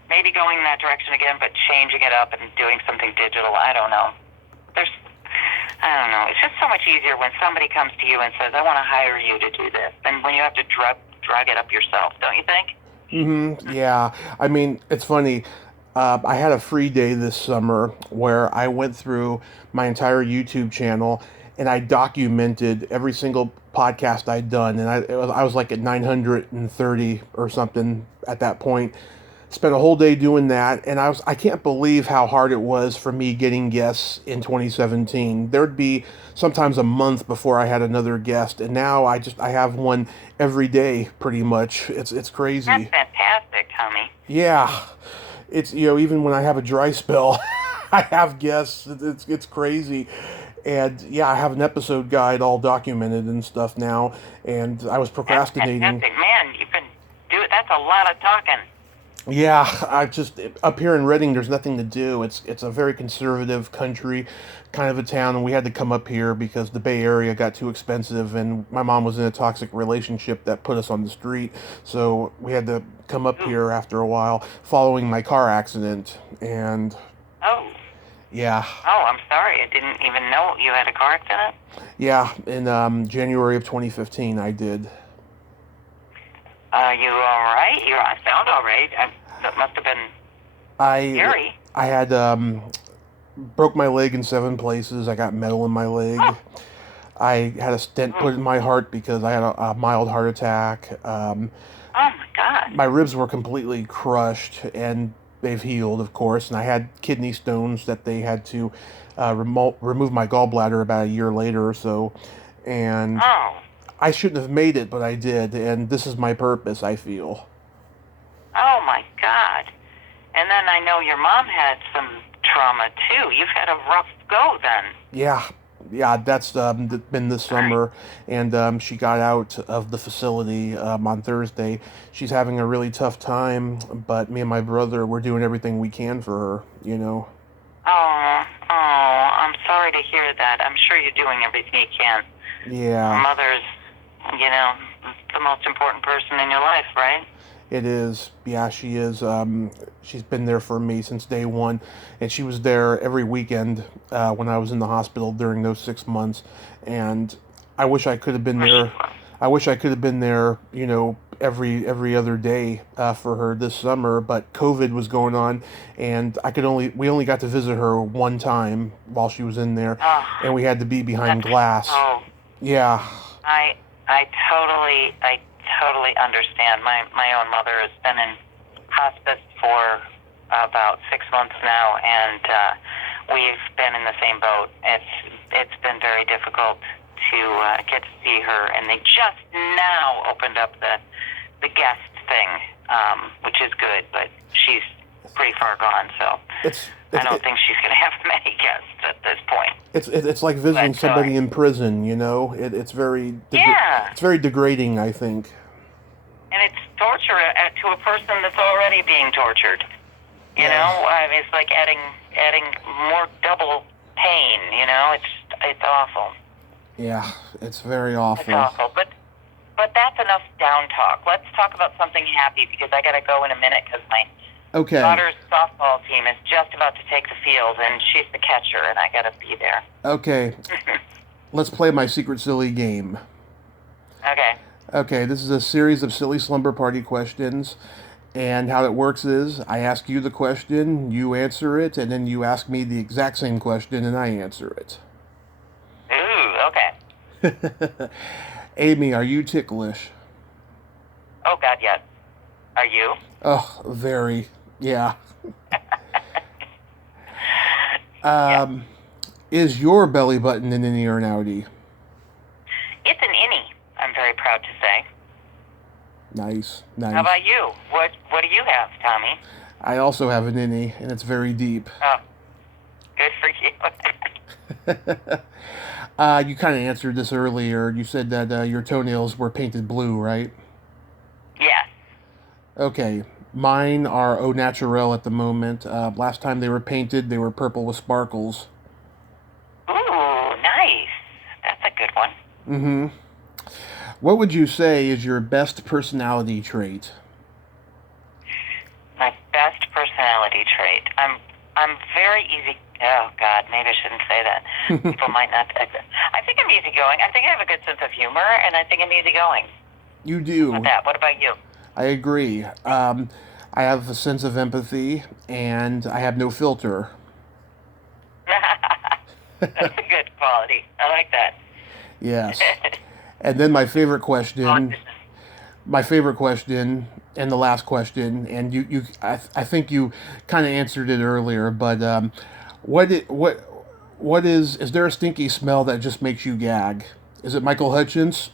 maybe going in that direction again, but changing it up and doing something digital. I don't know. It's just so much easier when somebody comes to you and says, I want to hire you to do this, than when you have to drag it up yourself, don't you think? Mm-hmm. Yeah. I mean, it's funny. I had a free day this summer where I went through my entire YouTube channel and I documented every single podcast I'd done, and I was like at 930 or something at that point. Spent a whole day doing that, and I can't believe how hard it was for me getting guests in 2017. There'd be sometimes a month before I had another guest, and now I have one every day pretty much. It's crazy. That's fantastic, Tommy. Yeah. It's even when I have a dry spell, I have guests. It's crazy. And yeah, I have an episode guide all documented and stuff now, and I was procrastinating. That's fantastic. Man, you've been doing, that's a lot of talking. Yeah, up here in Reading, there's nothing to do. It's a very conservative country, kind of a town, and we had to come up here because the Bay Area got too expensive, and my mom was in a toxic relationship that put us on the street, so we had to come up here after a while, following my car accident, and Yeah. Oh, I'm sorry. I didn't even know you had a car accident. Yeah, in January of 2015 I did. You all right? You sound all right. That must have been I scary. I had broke my leg in 7 places. I got metal in my leg. Oh, I had a stent put in my heart because I had a mild heart attack. oh my God. My ribs were completely crushed, and they've healed, of course. And I had kidney stones that they had to remove my gallbladder about a year later or so. And Oh, I shouldn't have made it, but I did. And this is my purpose, I feel. oh my God. And then I know your mom had some trauma too. You've had a rough go then. Yeah, yeah, that's been this Sorry. summer, and she got out of the facility on Thursday. She's having a really tough time, but me and my brother, we're doing everything we can for her, you know. I'm sorry to hear that. I'm sure you're doing everything you can. Yeah, Mother's, the most important person in your life, right? it is. Yeah, she is. She's been there for me since day one, and she was there every weekend when I was in the hospital during those 6 months. And I wish I could have been there. I wish I could have been there, you know, every other day for her this summer. But COVID was going on, and we only got to visit her one time while she was in there, Oh, and we had to be behind that's, glass. oh, Yeah, I, I totally understand. My own mother has been in hospice for about 6 months now, and we've been in the same boat. It's been very difficult to get to see her, and they just now opened up the guest thing, which is good, but she's pretty far gone, so I don't think she's going to have many guests at this point. it's like visiting But, somebody in prison. You know, it's very yeah, it's very degrading, I think. and it's torture to a person that's already being tortured. You Yeah. know, it's like adding more double pain. You know, it's awful. Yeah, it's very It's awful. awful. But that's enough down talk. Let's talk about something happy because I got to go in a minute because my Okay. daughter's softball team is just about to take the field and she's the catcher and I got to be there. Okay. Let's play my secret silly game. Okay. Okay, this is a series of silly slumber party questions. And how it works is I ask you the question, you answer it, and then you ask me the exact same question and I answer it. Ooh, okay. Amy, are you ticklish? Oh, God, yes. Are you? Oh, very. Yeah. Is your belly button an innie or an outie? It's an innie, I'm very proud to say. Nice, How nice. about you? What do you have, Tommy? I also have an innie, and it's very deep. Oh, good for you. You kind of answered this earlier. You said that your toenails were painted blue, right? Yes. Okay. Mine are au naturel at the moment. Last time they were painted, they were purple with sparkles. Ooh, nice. That's a good one. Mm-hmm. What would you say is your best personality trait? My best personality trait. I'm very easy. Oh God, maybe I shouldn't say that. People might not. I think I'm easygoing. I think I have a good sense of humor, and I think I'm easygoing. You do. With that, what about you? I agree. I have a sense of empathy, and I have no filter. That's a good quality. I like that. Yes. And then my favorite question, and the last question, and I think you kind of answered it earlier, but what is there a stinky smell that just makes you gag? Is it Michael Hutchins?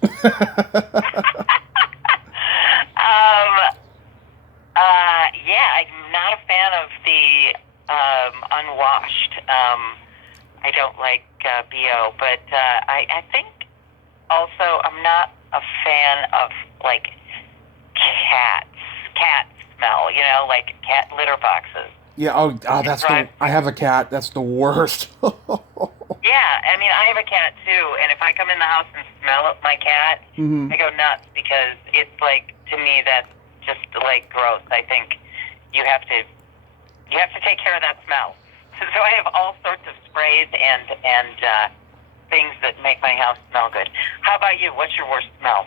Yeah, I'm not a fan of the unwashed. I don't like BO, but I think also I'm not a fan of like cat smell. You know, like cat litter boxes. Yeah. Oh, I have a cat. That's the worst. Yeah, I mean, I have a cat too, and if I come in the house and smell my cat, Mhm. I go nuts because it's like, to me, that's just like gross. I think you have to take care of that smell. So I have all sorts of sprays and things that make my house smell good. How about you? What's your worst smell?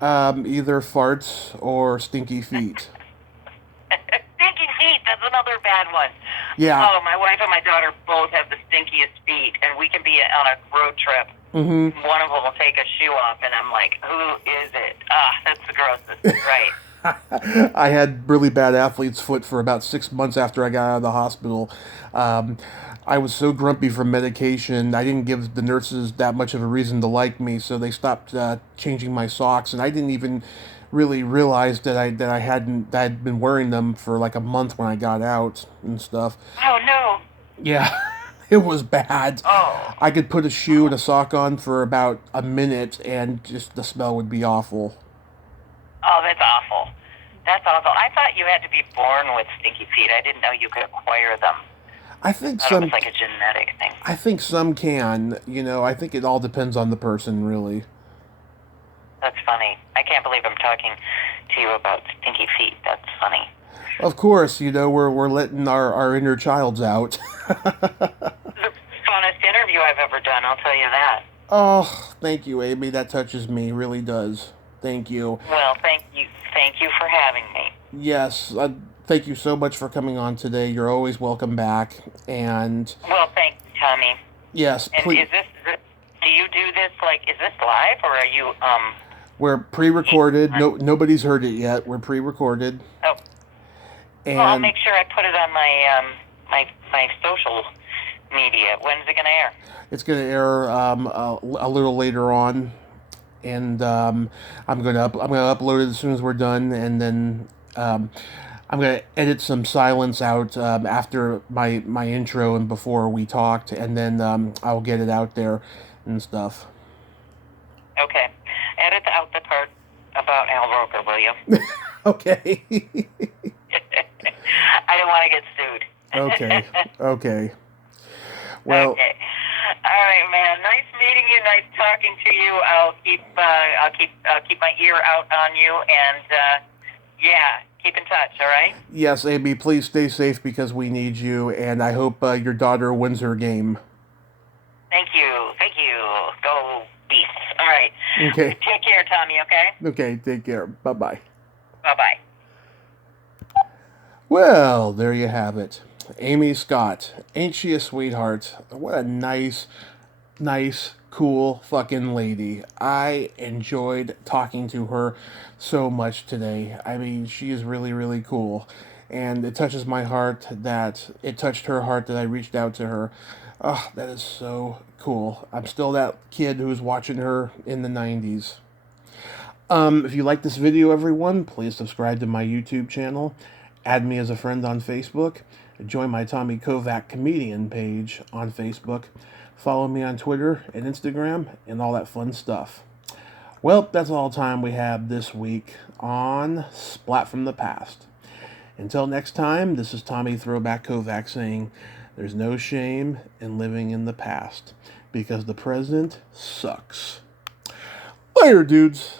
Either farts or stinky feet. Stinky feet, that's another bad one. Yeah. Oh, my wife and my daughter both have the stinkiest feet, and we can be on a road trip. Mm-hmm. One of them will take a shoe off, and I'm like, who is it? Ah, that's the grossest. Right. I had really bad athlete's foot for about 6 months after I got out of the hospital. I was so grumpy from medication. I didn't give the nurses that much of a reason to like me, so they stopped changing my socks, and I didn't even really realize that I'd been wearing them for like a month when I got out and stuff. Oh, no. Yeah, it was bad. Oh. I could put a shoe and a sock on for about a minute, and just the smell would be awful. Oh, that's awful. That's awful. I thought you had to be born with stinky feet. I didn't know you could acquire them. I think I thought it was like a genetic thing. I think some can. I think it all depends on the person, really. That's funny. I can't believe I'm talking to you about stinky feet. That's funny. Of course, we're letting our inner childs out. The funnest interview I've ever done, I'll tell you that. Oh, thank you, Amy. That touches me, really does. Thank you. Well, thank you for having me. Yes, thank you so much for coming on today. You're always welcome back. And well, thank you, Tommy. yes, and please. Do you do this is this live or are you We're pre-recorded. Nobody's heard it yet. We're pre-recorded. Oh. And well, I'll make sure I put it on my social media. When's it gonna air? It's gonna air a little later on, and I'm gonna upload it as soon as we're done, and then I'm gonna edit some silence out after my intro and before we talked, and then I'll get it out there and stuff. Okay. Edit out the part about Al Roker, will you? Okay. I don't want to get sued. Okay. Well. Okay. All right, man. Nice meeting you. Nice talking to you. I'll keep my ear out on you, and yeah, keep in touch. All right. Yes, Amy. Please stay safe because we need you, and I hope your daughter wins her game. Thank you. Go Beasts. All right. Okay. Take care, Tommy. Okay. Okay. Take care. Bye-bye. Bye-bye. Well, there you have it. Amy Scott. Ain't she a sweetheart? What a nice, cool fucking lady. I enjoyed talking to her so much today. I mean, she is really, really cool. And it touches my heart that it touched her heart that I reached out to her. Oh, that is so cool. I'm still that kid who was watching her in the 90s. If you like this video, everyone, please subscribe to my YouTube channel. Add me as a friend on Facebook. Join my Tommy Kovac comedian page on Facebook. Follow me on Twitter and Instagram and all that fun stuff. Well, that's all the time we have this week on Splat from the Past. Until next time, this is Tommy Throwback Kovac saying, there's no shame in living in the past because the present sucks. Later, dudes.